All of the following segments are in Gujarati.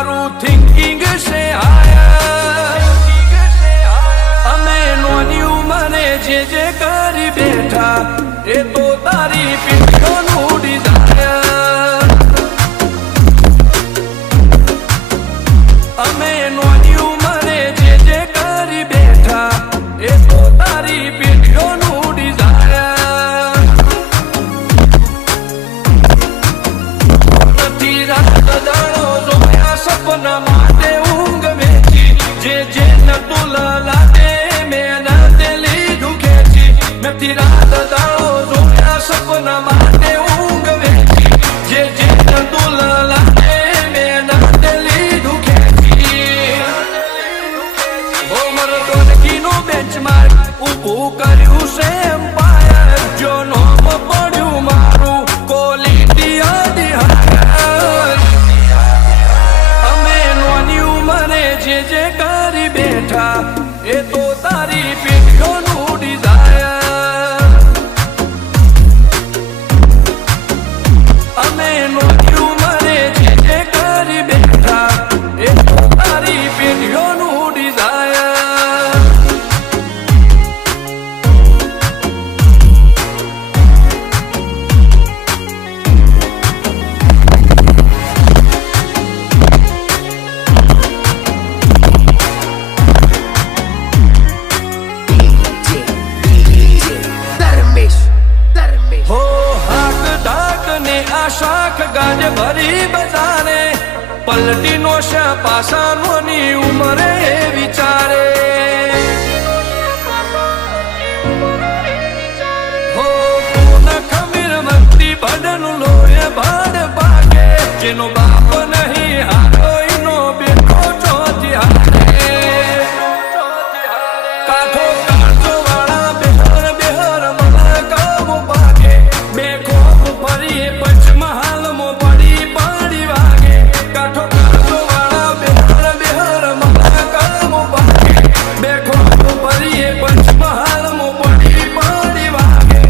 તારું થિંકિંગ છે હાયર અમે નોની ઉંમરે જે કરી બેઠા એ તો તારી પીઠોનું ડિઝાયર અમે નોની ઉંમરે જે કરી બેઠા એ તો તારી પીઠોનું ડિઝાયર નથી રાત દાડો જોયા સપના માટે ઊંઘ વેચી જે નતું લાગે મેં રાતે લીધું ખેંચી નથી રાત દાડો જોયા સપના માટે ઊંઘ વેચી જે નતું લાગે મેં રાતે લીધું ખેંચી ઓ મર ડોલકીનું બેન્ચમાર્ક ઊભું કર્યું છે એમ્પાયર જો નોમ પડ્યું મારું ક્વોલિટી અડી હાયર અમે નોની ઉંમરે જે કરી બેઠા એ તો તારી પીઠોનું ડિઝાયર અમે નોની ઉંમરે જે કરી બેઠા એ તો તારી પીઠોનું ડિઝાયર હો હાક ડાક ને આ શાખ ગાજ ભરી બજારે પલટીનો શા પાસાનોની ઉંમરે વિચારે હો કોન ખમીર મસ્તી ભડનું લોહે ભાડ પાકે જેનો બાપ નહીં હારો એનો બેટો ચોથી હારે કાઠો કાઠો વાળા બેહર મને કામ પાકે બે ખોફ ફરી પંચમહાલમાં પડી પડી વાગે કાઠો કાઠો વાળા બેહર મને કામ પાકે બે ખોફ ફરી પંચમહાલમાં પડી પડી વાગે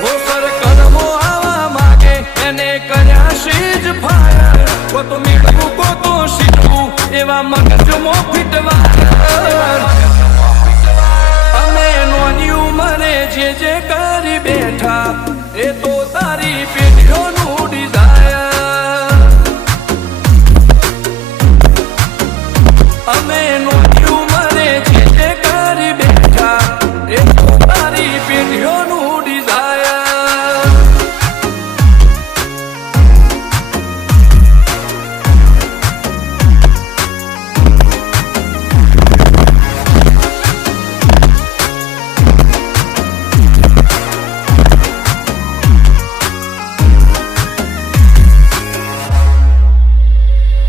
વો સર કરમો આવા માગે એને કર્યા શીજ ફાયર કો તો મીઠું કો તો શીખવું એવા મગજમાં ફીટવા અમે નોની ઉંમરે જે કરી બેઠા એ તો તારી પીઠોનું ડિઝાયર અમે નોની ઉંમરે જે કરી બેઠા એ તો તારી પીઠોનું ડિઝાયર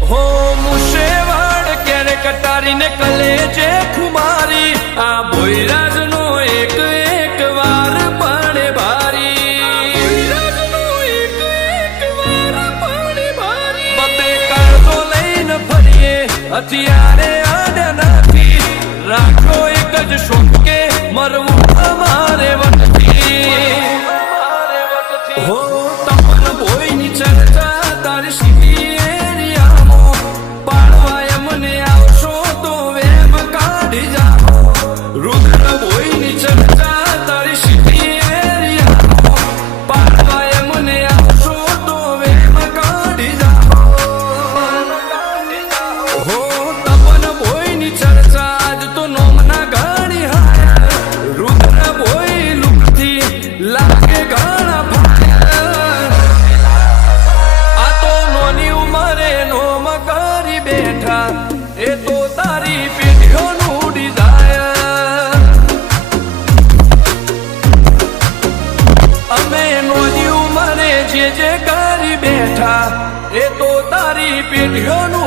હો મુશેવાડ ક્યારે કટારીને કલેજે ખુમારી આ ભોયરાજનો એક વાર પાણે ભારી બબે કાળજો લઈને ફરીએ હથિયારે આડે નથી રાખો એક જ શોખ કે મરવું અમારે વટથી હો તપન ભોયની ચર્ચા તારી સીધી રુદ્ર ભોયની ચર્ચા તારી સીધી એરિયા પાડવાય મને આવશો તો વેમ કાઢી જાઓ હો તપન ભોયની ચર્ચા આજ તો નોમના ગાડી હાય રુદ્ર ભોય લુકથી લાગે ઘણા ફાયર આ તો નોની ઉંમરે નોમ કરી બેઠા એ તો તારી પીઠોનું ડિઝાયર અમે નોની ઉંમરે જે કરી બેઠા એ તો તારી પીઠોનું